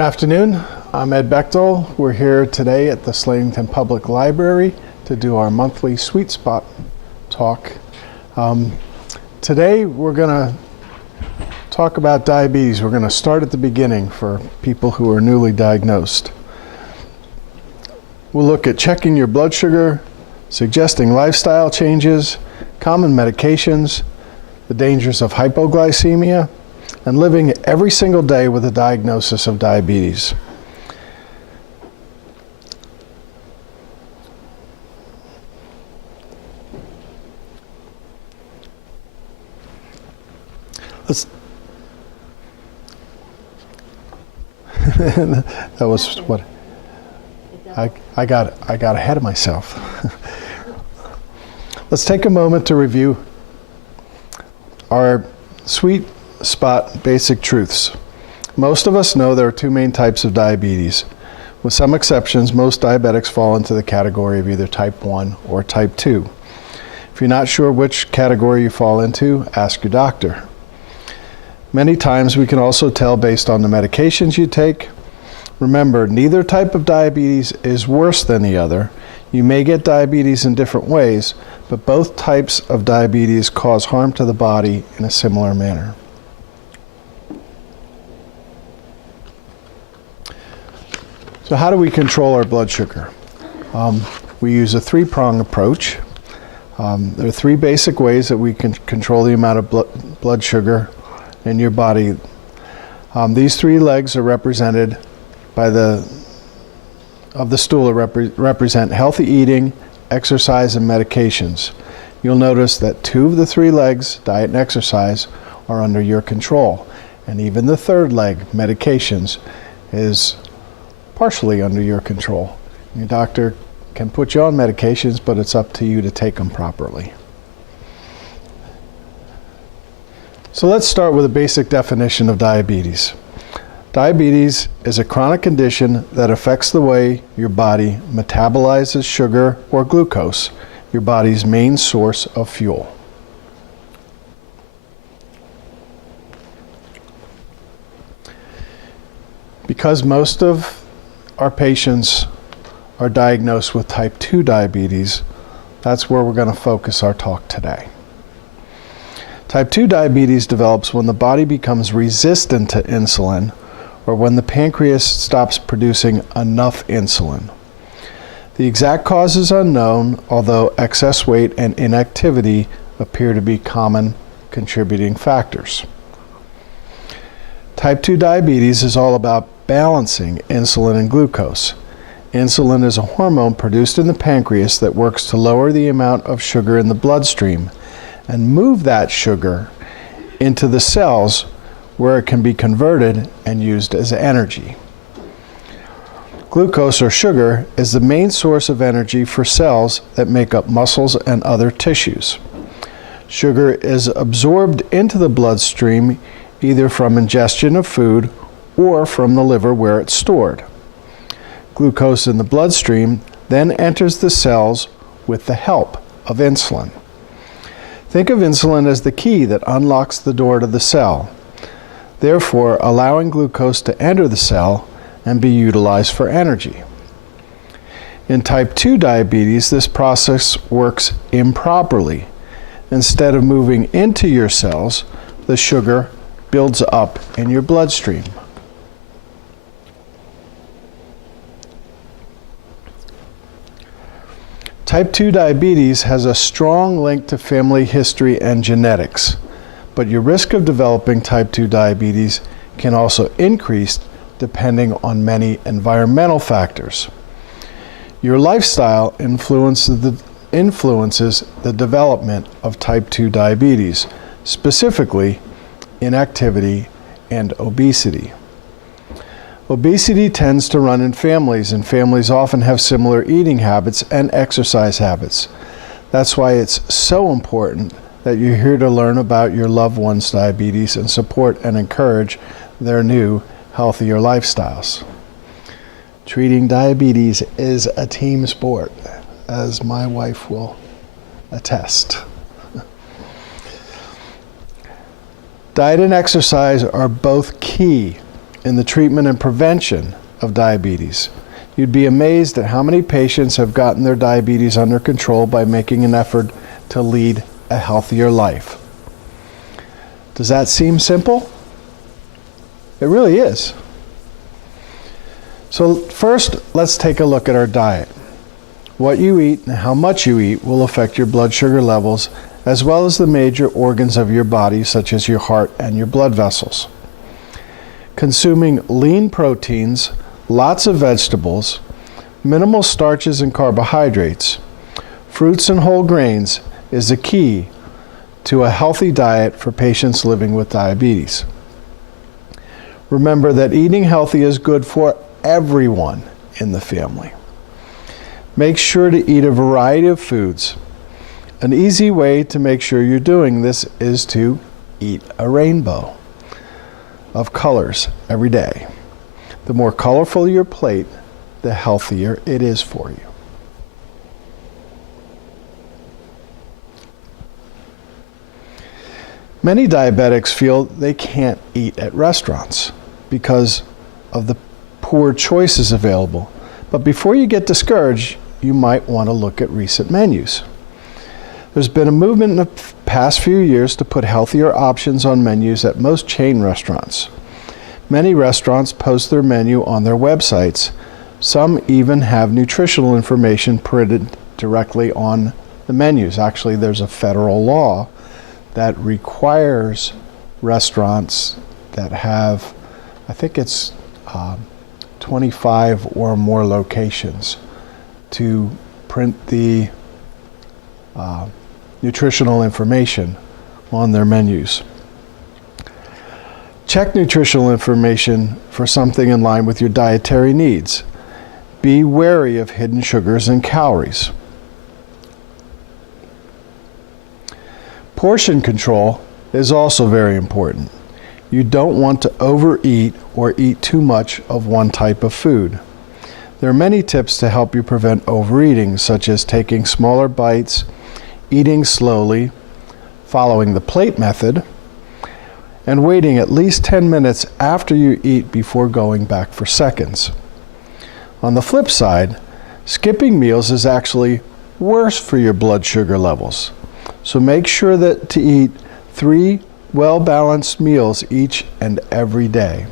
Good afternoon. I'm Ed Bechtel. We're here today at the Slatington Public Library to do our monthly Sweet Spot talk. Today we're going to talk about diabetes. We're going to start at the beginning for people who are newly diagnosed. We'll look at checking your blood sugar, suggesting lifestyle changes, common medications, the dangers of hypoglycemia, and living every single day with a diagnosis of diabetes. That was what I got ahead of myself. Let's take a moment to review our Sweet Spot basic truths. Most of us know there are two main types of diabetes. With some exceptions, most diabetics fall into the category of either type 1 or type 2. If you're not sure which category you fall into, ask your doctor. Many times we can also tell based on the medications you take. Remember, neither type of diabetes is worse than the other. You may get diabetes in different ways, but both types of diabetes cause harm to the body in a similar manner. So how do we control our blood sugar? We use a three-prong approach. There are three basic ways that we can control the amount of blood sugar in your body. These three legs are represented by the stool represent healthy eating, exercise, and medications. You'll notice that two of the three legs, diet and exercise, are under your control. And even the third leg, medications, is partially under your control. Your doctor can put you on medications, but it's up to you to take them properly. So let's start with a basic definition of diabetes. Diabetes is a chronic condition that affects the way your body metabolizes sugar or glucose, your body's main source of fuel. Because most of our patients are diagnosed with type 2 diabetes, that's where we're going to focus our talk today. Type 2 diabetes develops when the body becomes resistant to insulin or when the pancreas stops producing enough insulin. The exact cause is unknown, although excess weight and inactivity appear to be common contributing factors. Type 2 diabetes is all about balancing insulin and glucose. Insulin is a hormone produced in the pancreas that works to lower the amount of sugar in the bloodstream and move that sugar into the cells where it can be converted and used as energy. Glucose or sugar is the main source of energy for cells that make up muscles and other tissues. Sugar is absorbed into the bloodstream either from ingestion of food or from the liver where it's stored. Glucose in the bloodstream then enters the cells with the help of insulin. Think of insulin as the key that unlocks the door to the cell, therefore allowing glucose to enter the cell and be utilized for energy. In type 2 diabetes, this process works improperly. Instead of moving into your cells, the sugar builds up in your bloodstream. Type 2 diabetes has a strong link to family history and genetics, but your risk of developing type 2 diabetes can also increase depending on many environmental factors. Your lifestyle influences the development of type 2 diabetes, specifically inactivity and obesity. Obesity tends to run in families, and families often have similar eating habits and exercise habits. That's why it's so important that you're here to learn about your loved one's diabetes and support and encourage their new, healthier lifestyles. Treating diabetes is a team sport, as my wife will attest. Diet and exercise are both key in the treatment and prevention of diabetes. You'd be amazed at how many patients have gotten their diabetes under control by making an effort to lead a healthier life. Does that seem simple? It really is. So first, let's take a look at our diet. What you eat and how much you eat will affect your blood sugar levels, as well as the major organs of your body, such as your heart and your blood vessels. Consuming lean proteins, lots of vegetables, minimal starches and carbohydrates, fruits and whole grains is the key to a healthy diet for patients living with diabetes. Remember that eating healthy is good for everyone in the family. Make sure to eat a variety of foods. An easy way to make sure you're doing this is to eat a rainbow of colors every day. The more colorful your plate, the healthier it is for you. Many diabetics feel they can't eat at restaurants because of the poor choices available. But before you get discouraged, you might want to look at recent menus. There's been a movement in the past few years to put healthier options on menus at most chain restaurants. Many restaurants post their menu on their websites. Some even have nutritional information printed directly on the menus. Actually, there's a federal law that requires restaurants that have, I think it's 25 or more locations, to print the nutritional information on their menus. Check nutritional information for something in line with your dietary needs. Be wary of hidden sugars and calories. Portion control is also very important. You don't want to overeat or eat too much of one type of food. There are many tips to help you prevent overeating, such as taking smaller bites, eating slowly, following the plate method, and waiting at least 10 minutes after you eat before going back for seconds. On the flip side, skipping meals is actually worse for your blood sugar levels. So make sure that to eat 3 well-balanced meals each and every day.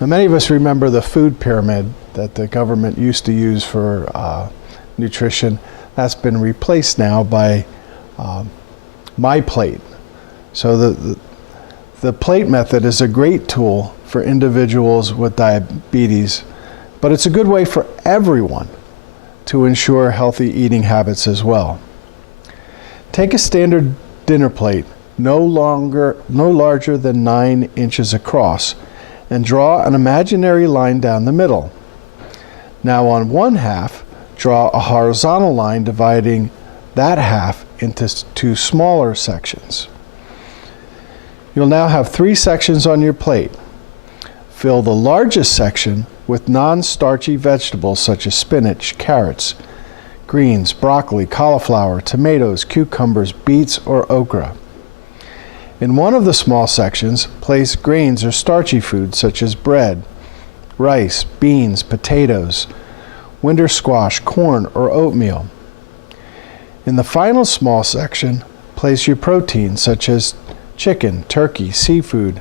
Now, many of us remember the food pyramid that the government used to use for nutrition. That's been replaced now by My Plate. So the plate method is a great tool for individuals with diabetes, but it's a good way for everyone to ensure healthy eating habits as well. Take a standard dinner plate, no larger than 9 inches across, and draw an imaginary line down the middle. Now on one half, draw a horizontal line dividing that half into 2 smaller sections. You'll now have 3 sections on your plate. Fill the largest section with non-starchy vegetables such as spinach, carrots, greens, broccoli, cauliflower, tomatoes, cucumbers, beets, or okra. In one of the small sections, place grains or starchy foods such as bread, rice, beans, potatoes, winter squash, corn, or oatmeal. In the final small section, place your proteins such as chicken, turkey, seafood,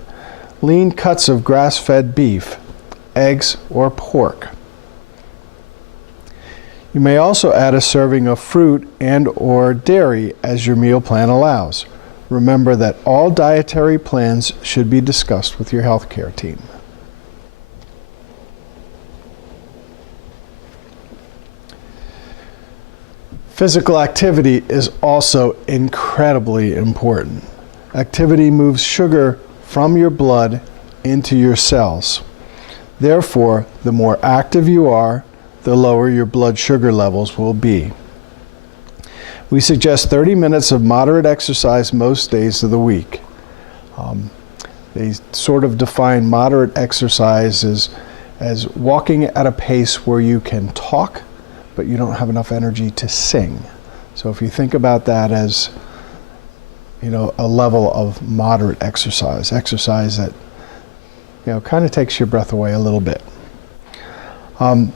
lean cuts of grass-fed beef, eggs, or pork. You may also add a serving of fruit and or dairy as your meal plan allows. Remember that all dietary plans should be discussed with your healthcare team. Physical activity is also incredibly important. Activity moves sugar from your blood into your cells. Therefore, the more active you are, the lower your blood sugar levels will be. We suggest 30 minutes of moderate exercise most days of the week. They sort of define moderate exercise as walking at a pace where you can talk, but you don't have enough energy to sing. So if you think about that as, a level of moderate exercise that, kind of takes your breath away a little bit.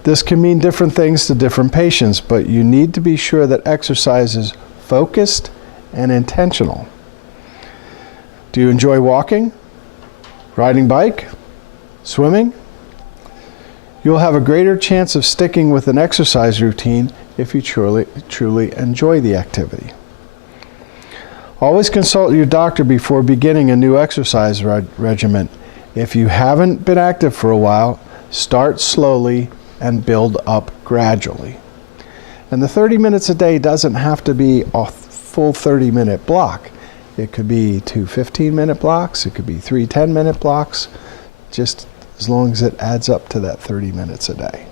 This can mean different things to different patients, but you need to be sure that exercise is focused and intentional. Do you enjoy walking, riding bike, swimming? You'll have a greater chance of sticking with an exercise routine if you truly enjoy the activity. Always consult your doctor before beginning a new exercise regimen. If you haven't been active for a while, start slowly and build up gradually. And the 30 minutes a day doesn't have to be a full 30-minute block. It could be 2 15-minute blocks, it could be 3 10-minute blocks, just as long as it adds up to that 30 minutes a day.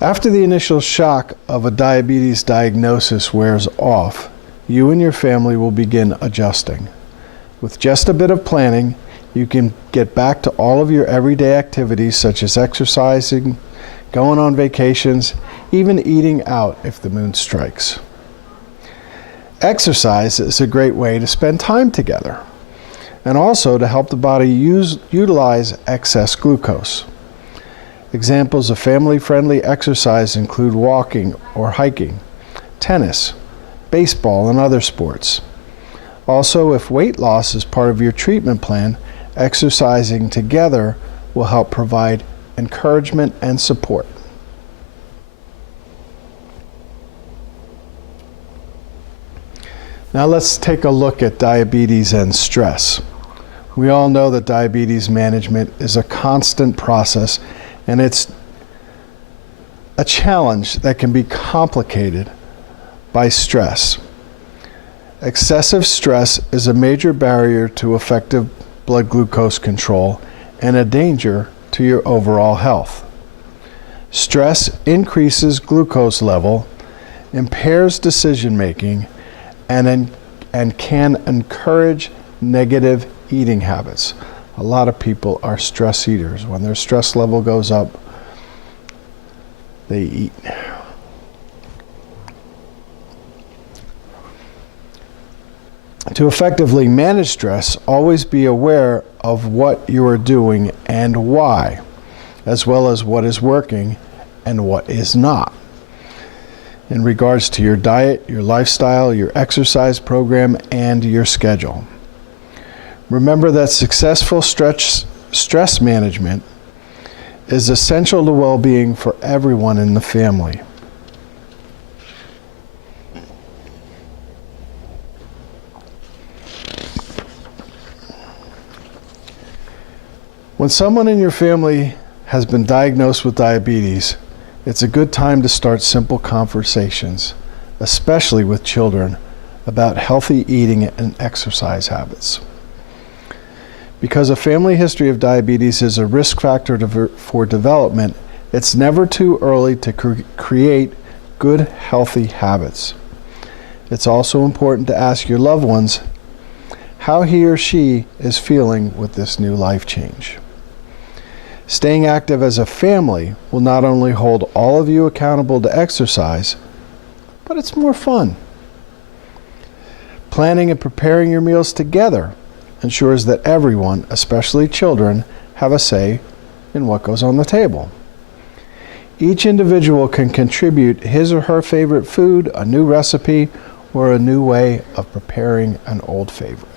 After the initial shock of a diabetes diagnosis wears off, you and your family will begin adjusting. With just a bit of planning, you can get back to all of your everyday activities such as exercising, going on vacations, even eating out if the mood strikes. Exercise is a great way to spend time together and also to help the body utilize excess glucose. Examples of family-friendly exercise include walking or hiking, tennis, baseball, and other sports. Also, if weight loss is part of your treatment plan, exercising together will help provide encouragement and support. Now let's take a look at diabetes and stress. We all know that diabetes management is a constant process, and it's a challenge that can be complicated by stress. Excessive stress is a major barrier to effective blood glucose control and a danger to your overall health. Stress increases glucose level, impairs decision making, and can encourage negative eating habits. A lot of people are stress eaters. When their stress level goes up, they eat. To effectively manage stress, always be aware of what you are doing and why, as well as what is working and what is not. In regards to your diet, your lifestyle, your exercise program, and your schedule. Remember that successful stress management is essential to well-being for everyone in the family. When someone in your family has been diagnosed with diabetes, it's a good time to start simple conversations, especially with children, about healthy eating and exercise habits. Because a family history of diabetes is a risk factor for development, it's never too early to create good, healthy habits. It's also important to ask your loved ones how he or she is feeling with this new life change. Staying active as a family will not only hold all of you accountable to exercise, but it's more fun. Planning and preparing your meals together ensures that everyone, especially children, have a say in what goes on the table. Each individual can contribute his or her favorite food, a new recipe, or a new way of preparing an old favorite.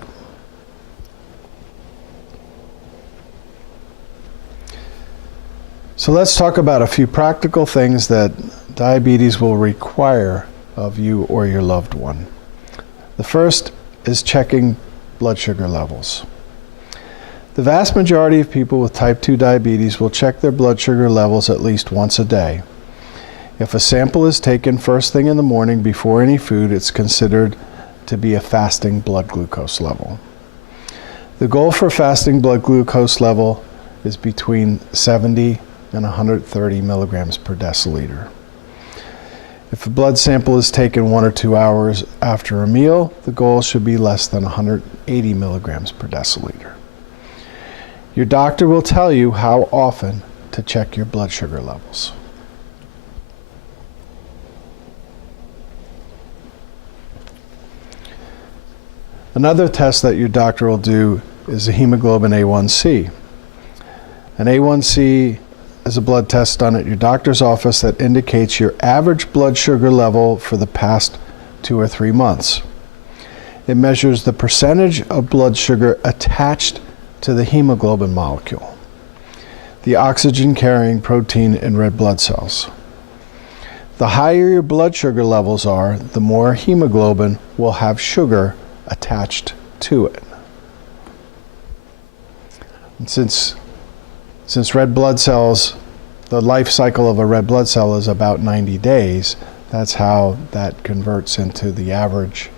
So let's talk about a few practical things that diabetes will require of you or your loved one. The first is checking blood sugar levels. The vast majority of people with type 2 diabetes will check their blood sugar levels at least once a day. If a sample is taken first thing in the morning before any food, it's considered to be a fasting blood glucose level. The goal for fasting blood glucose level is between 70 and 130 milligrams per deciliter. If a blood sample is taken 1 or 2 hours after a meal, the goal should be less than 180 milligrams per deciliter. Your doctor will tell you how often to check your blood sugar levels. Another test that your doctor will do is a hemoglobin A1C. An A1C is a blood test done at your doctor's office that indicates your average blood sugar level for the past 2 or 3 months. It measures the percentage of blood sugar attached to the hemoglobin molecule, the oxygen-carrying protein in red blood cells. The higher your blood sugar levels are, the more hemoglobin will have sugar attached to it. And since red blood cells, the life cycle of a red blood cell is about 90 days, that's how that converts into the average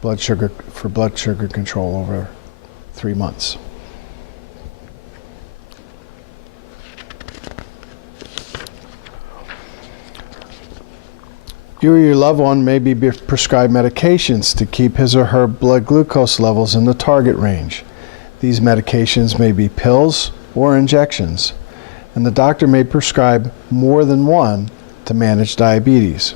blood sugar for blood sugar control over 3 months. You or your loved one may be prescribed medications to keep his or her blood glucose levels in the target range. These medications may be pills or injections, and the doctor may prescribe more than one to manage diabetes.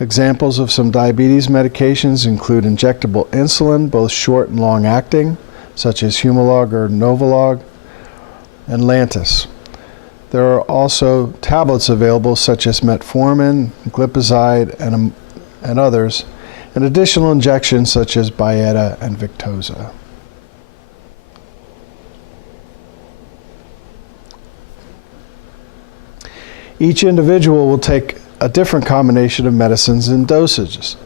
Examples of some diabetes medications include injectable insulin, both short and long-acting, such as Humalog or Novolog, and Lantus. There are also tablets available such as metformin, glipizide, and others, and additional injections such as Byetta and Victoza. Each individual will take a different combination of medicines and dosages.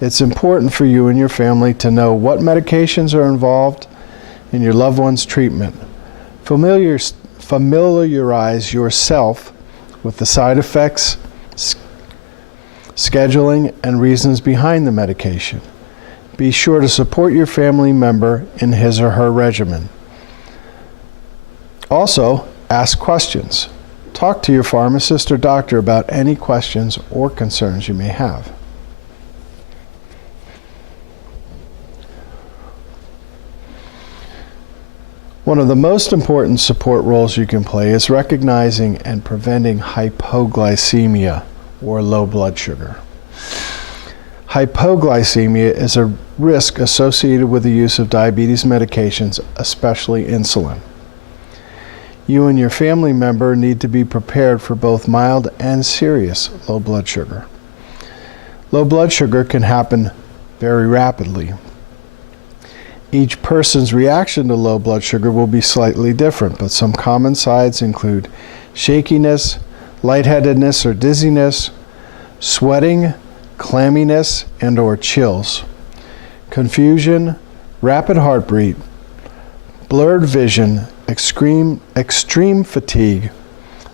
It's important for you and your family to know what medications are involved in your loved one's treatment. Familiarize yourself with the side effects, scheduling, and reasons behind the medication. Be sure to support your family member in his or her regimen. Also, ask questions. Talk to your pharmacist or doctor about any questions or concerns you may have. One of the most important support roles you can play is recognizing and preventing hypoglycemia, or low blood sugar. Hypoglycemia is a risk associated with the use of diabetes medications, especially insulin. You and your family member need to be prepared for both mild and serious low blood sugar. Low blood sugar can happen very rapidly. Each person's reaction to low blood sugar will be slightly different, but some common signs include shakiness, lightheadedness or dizziness, sweating, clamminess and/or chills, confusion, rapid heartbeat, blurred vision, extreme fatigue,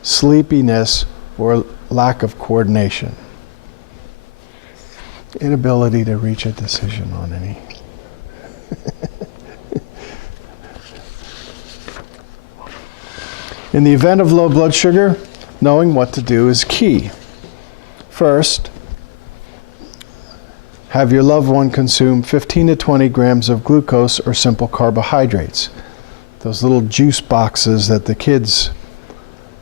sleepiness, or lack of coordination. Inability to reach a decision on any. In the event of low blood sugar, knowing what to do is key. First, have your loved one consume 15 to 20 grams of glucose or simple carbohydrates. Those little juice boxes that the kids,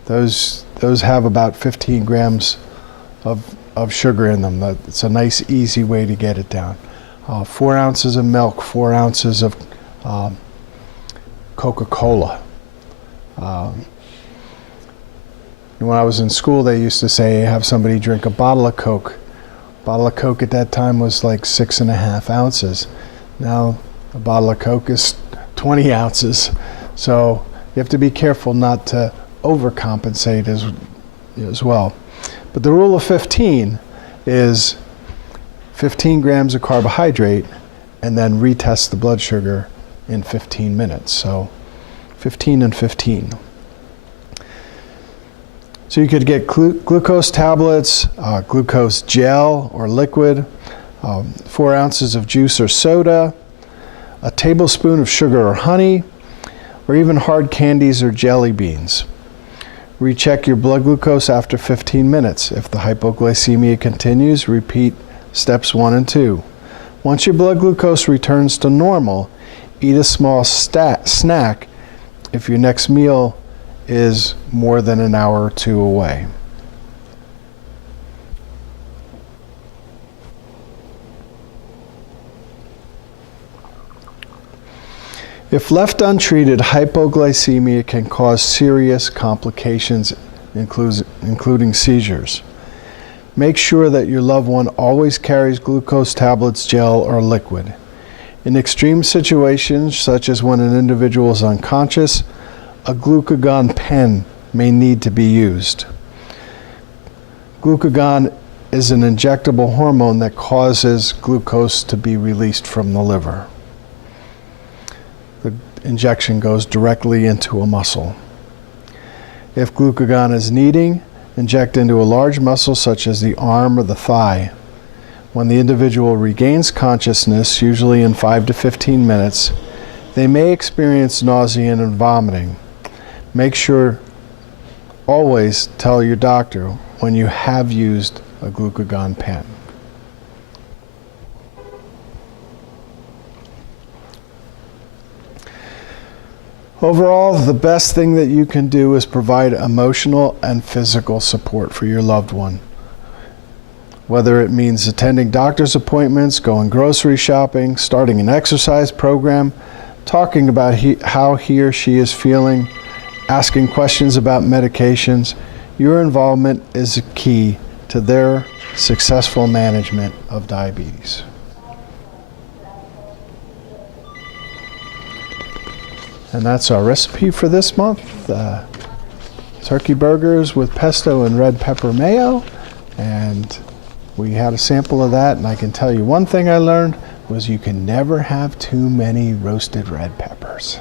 those have about 15 grams of sugar in them. It's a nice, easy way to get it down. 4 ounces of milk, 4 ounces of Coca-Cola. When I was in school, they used to say, have somebody drink a bottle of Coke. A bottle of Coke at that time was like 6.5 ounces. Now, a bottle of Coke is 20 ounces. So you have to be careful not to overcompensate as well. But the rule of 15 is 15 grams of carbohydrate and then retest the blood sugar in 15 minutes. So 15 and 15. So you could get glucose tablets, glucose gel or liquid, 4 ounces of juice or soda, a tablespoon of sugar or honey, or even hard candies or jelly beans. Recheck your blood glucose after 15 minutes. If the hypoglycemia continues, repeat steps 1 and 2. Once your blood glucose returns to normal, Eat a small snack if your next meal is more than an hour or two away. If left untreated, hypoglycemia can cause serious complications, including seizures. Make sure that your loved one always carries glucose tablets, gel, or liquid. In extreme situations, such as when an individual is unconscious, a glucagon pen may need to be used. Glucagon is an injectable hormone that causes glucose to be released from the liver. The injection goes directly into a muscle. If glucagon is needing, inject into a large muscle such as the arm or the thigh. When the individual regains consciousness, usually in 5 to 15 minutes, they may experience nausea and vomiting. Make sure always tell your doctor when you have used a glucagon pen. Overall, the best thing that you can do is provide emotional and physical support for your loved one. Whether it means attending doctor's appointments, going grocery shopping, starting an exercise program, talking about how he or she is feeling, asking questions about medications, your involvement is key to their successful management of diabetes. And that's our recipe for this month. Turkey burgers with pesto and red pepper mayo. And we had a sample of that, and I can tell you one thing I learned was you can never have too many roasted red peppers.